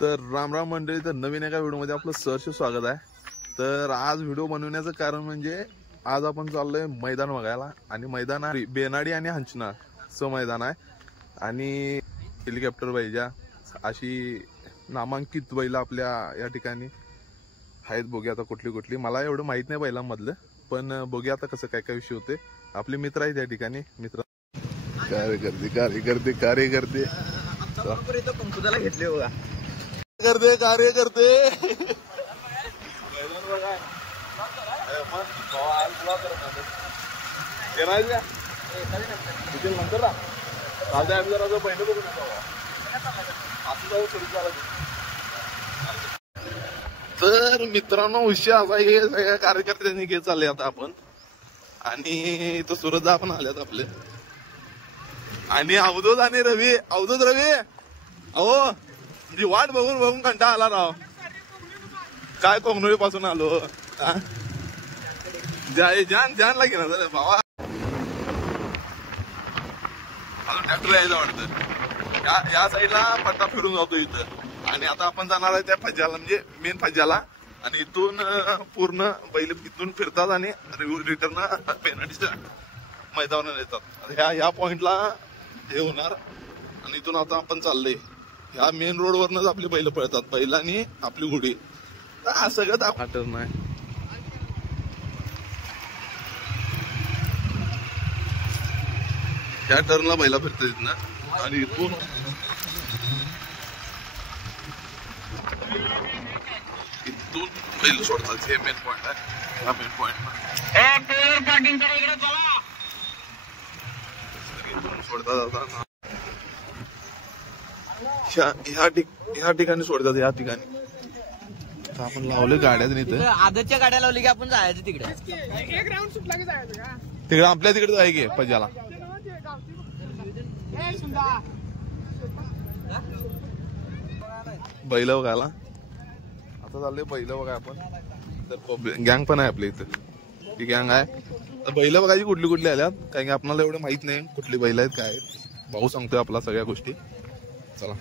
तर राम राम मंडळी, तर नवीन एका व्हिडिओमध्ये आपलं सहर्ष स्वागत आहे। तर आज व्हिडिओ बनवण्याचं कारण म्हणजे आज आपण चाललोय मैदान बघायला आणि मैदान बेनाडी आणि हंचनाळचं मैदान आहे आणि हेलिकॉप्टर बैजा अशी नामांकित बैल आपल्या या ठिकाणी आहेत। बघूया आता कुठली कुठली, मला एवढं माहित नाही बैलांमधलं, पण बघूया आता कसं काय काय विषय होते। आपले मित्र आहेत या ठिकाणी, मित्र कार्यकर्ते पंकुदाला घेतले बघा, कार्यकर्ते तर मित्रांनो विषय असा, हे सगळ्या कार्यकर्त्यांनी घेत चालले आता आपण, आणि तो सुरत आपण आल्यात आपले, आणि अवधूत आणि रवी अहो जी वाट बघून बघून कंटाळा आला राव, काय कोंगनोळी पासून आलो जान लागे ना भावा, अजून ट्रॅक्टर यायचं वाटतं। या साईडला पट्टा फिरून जातो इथं, आणि आता आपण जाणार आहे त्या फज्जाला, म्हणजे मेन फज्जाला, आणि इथून पूर्ण बैल इथून फिरतात आणि रिटर्न पेनल्टीच्या मैदानावर येतात। ह्या पॉइंटला हे होणार, आणि इथून आता आपण चाललोय ह्या मेन रोड वरनच आपली बैल पळतात, बैलांनी आपली घोडी, हा सगळं दाखवणार नाही। ह्या टर्नला बैला फिरतात ना, आणि इथून बैल सोडतात। हे मेन पॉइंट आहे, हा मेन पॉइंट सोडतात आता ह्या ठिकाणी सोडतात, या ठिकाणी आपण लावले गाड्या, इथे आदतच्या गाड्या लावली की आपण जायचं तिकडे, तिकडे आपल्या तिकडे जाय की पज्याला बैल बघायला। आता चाललंय बैल बघा आपण, तर गँग पण आहे आपल्या इथं, ती गँग आहे। तर बैल बघायची कुठली कुठली आल्यात, कारण की आपल्याला एवढं माहित नाही कुठली बैल आहेत काय आहेत, भाऊ सांगतोय आपला सगळ्या गोष्टी। चला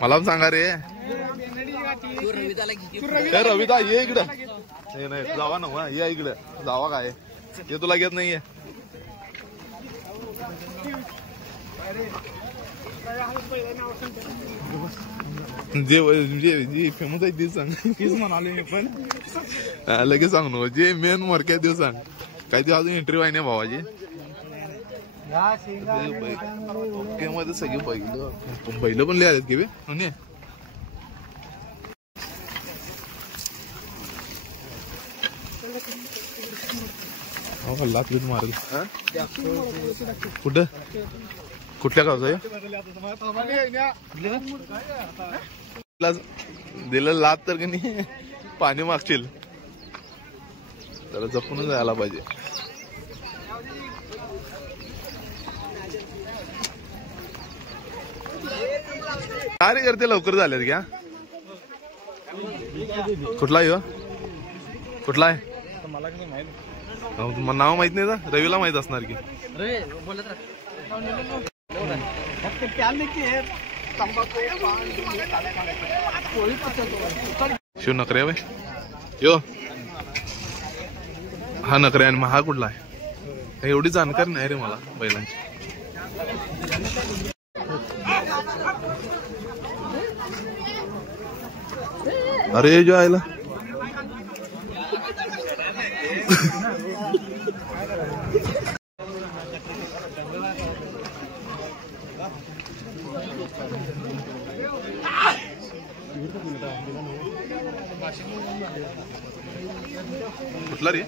मला पण सांगा रे, रविता ये इकडं, नाही जावा ना, ये इकडं जावा, काय हे तुला घेत नाहीये, जे फेमस आहे ते सांग, तीच म्हणाले मी पण, लगेच सांग नको, जे मेन मोरक्या ते सांग, काही ते अजून इंटरव्ह्यू आहे ना भावाची, मध्ये सगळे बैल पण लिहायला की बे, लाच बीत मारेल कुठं, कुठल्या गावचं आहे दिलं लात, तर की नाही पाणी मागशील तर जपून जायला पाहिजे। कार्यकर्ते लवकर झालेत घ्या, कुठला आहे कुठला आहे नाव माहित नाही का, रवीला माहित असणार की, शिव नकरे भाई यो, हा नकरे, आणि हा कुठला आहे एवढी जाणकारी नाही रे मला बैलांची। अरे जो आयला कुठला रे,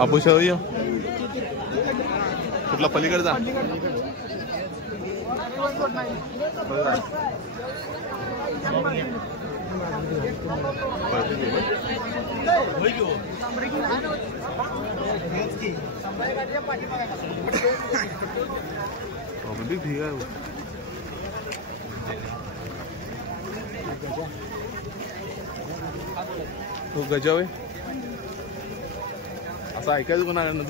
अपुशा कुठला पलीकडचा ठीक आहे. तो गजाव आहे असं ऐकायचं कोणाकडनं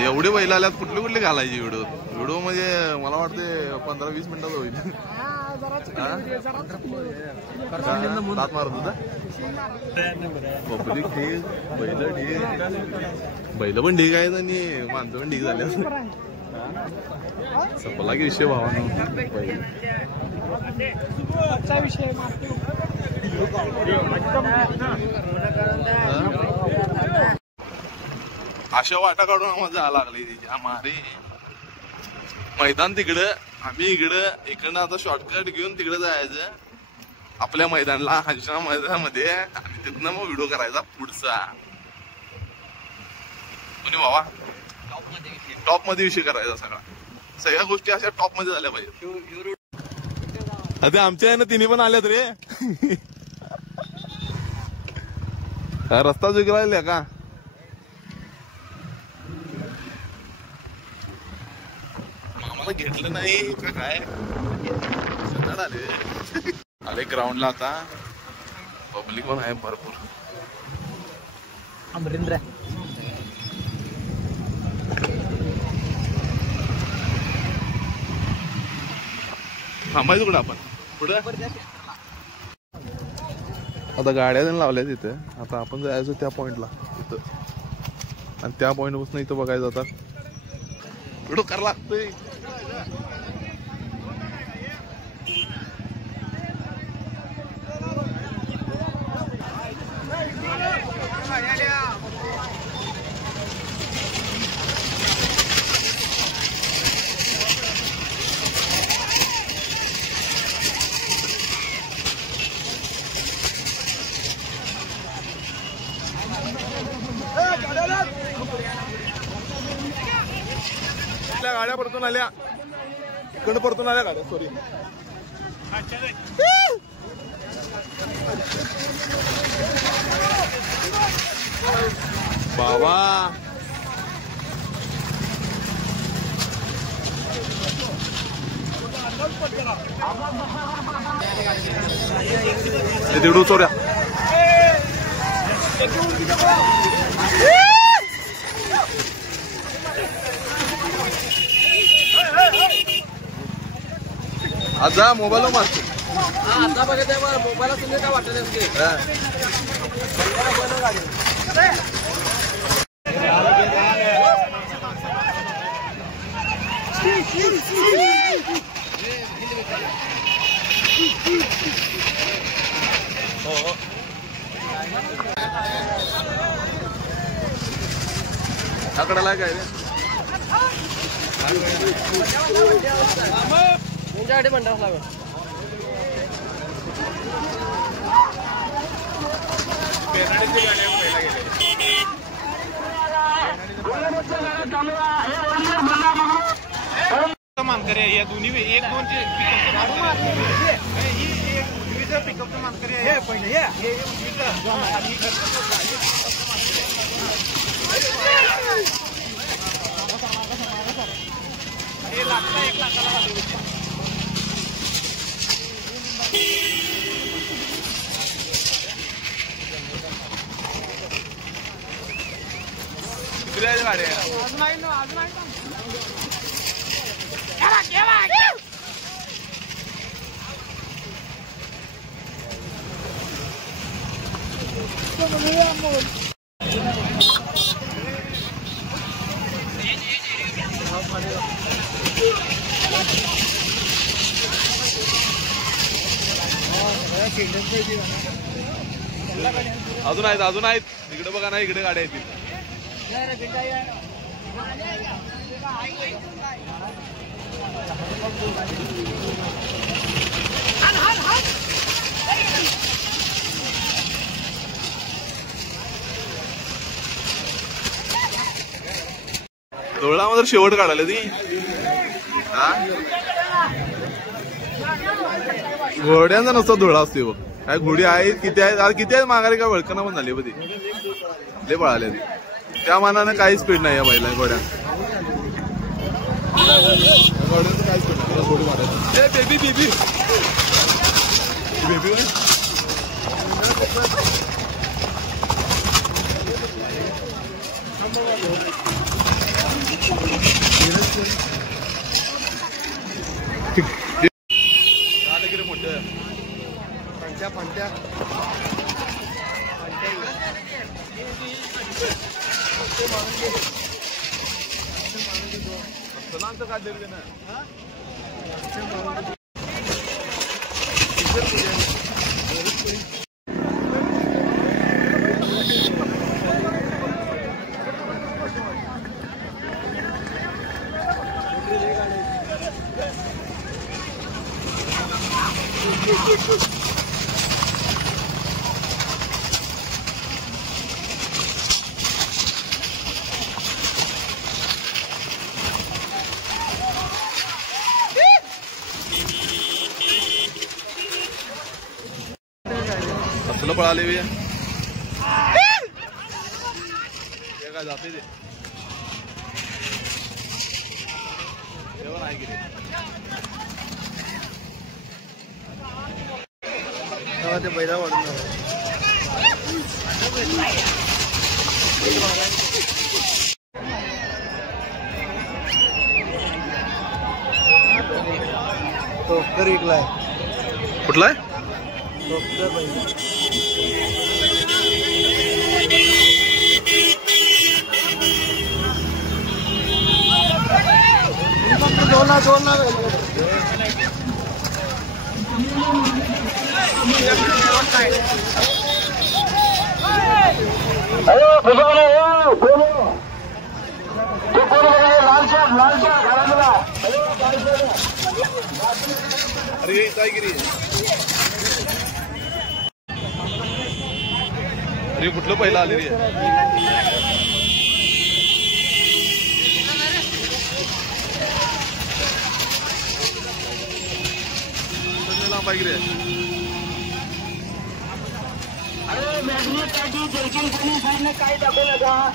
एवढे बैल आल्यात कुठले कुठले घालायचे व्हिडिओ म्हणजे मला वाटते 15-20 मिनिटात होईल. दात मारत होता पब्लिक ठीक बैल ठीक बैल पण ठीक आहेत आणि माणसं पण ठीक झाले. सपला की विषय भावानं अशा वाटा काढून आम्हाला जायला लागली तिच्या मारे. मैदान तिकडं आम्ही इकडं आता शॉर्टकट घेऊन तिकडे जायचं आपल्या मैदानला हंचना मैदानामध्ये आणि तिथनं मग व्हिडिओ करायचा पुढचा. कोणी बाबा टॉप मध्ये विषय करायचा सगळ्या गोष्टी अशा टॉप मध्ये झाल्या पाहिजे. आता आमच्या आहे ना तिन्ही पण आल्यात रे. रस्ता जिंकला का आम्हाला घेतलं नाही का काय आले ग्राउंडला. आता पब्लिक पण आहे भरपूर. अमरिंद्र थांबायचं कुठं आपण पुढे आता गाड्या लावल्या तिथे. आता आपण जायचं त्या पॉइंटला तिथं आणि त्या पॉइंट पासून इथं बघायचं आता व्हिडिओ करायला लागतोय. गाड्या परतून आल्या इकडं परतून आल्या गाड्या. सॉरी बाबा तिकडून चोऱ्या आता मोबाईल मारतो. आता बघत आहे मोबाईलला तुम्ही काय वाटत असते. जोडा काय रे तुमच्याकडे म्हणतात लागत मानकरी आहे या दोन्ही एक दोनचे पिकअपचं मानकरी आहे पहिले हे लागतं 1 लाखाला गाड्या अजून आहेत इकडे बघा ना इकडे गाड्या आहेत धुळामध्ये शेवट काढायला ती घोड्यांचा नसतो धुळा असते बघ काय घोडी आहेत किती आहेत माघारी काय वळकना पण झाली बघ ते पळाले ती त्या मानाने काही स्पीड नाही या बैला घोड्यांचं काही स्पीड नाही घोडी मारायचं बेबी बेबी बेबी पंट्या कसलं पळाले बे काय जाते ते आहे की ते बैला वाढून टोकर विकलाय कुठलाय टोकर बैल दोन ना अरे साईगिरी अरे कुठलं पहिलं आले रे लांबागिरी काय दाखवलं का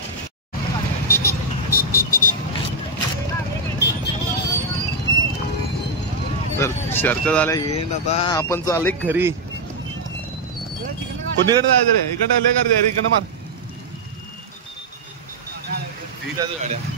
तर चर्चा झाल्या येईन आता आपण चालले घरी कोणीकडे जायचं रे इकडे लय कर इकडे मार ठीक आहे गाड्या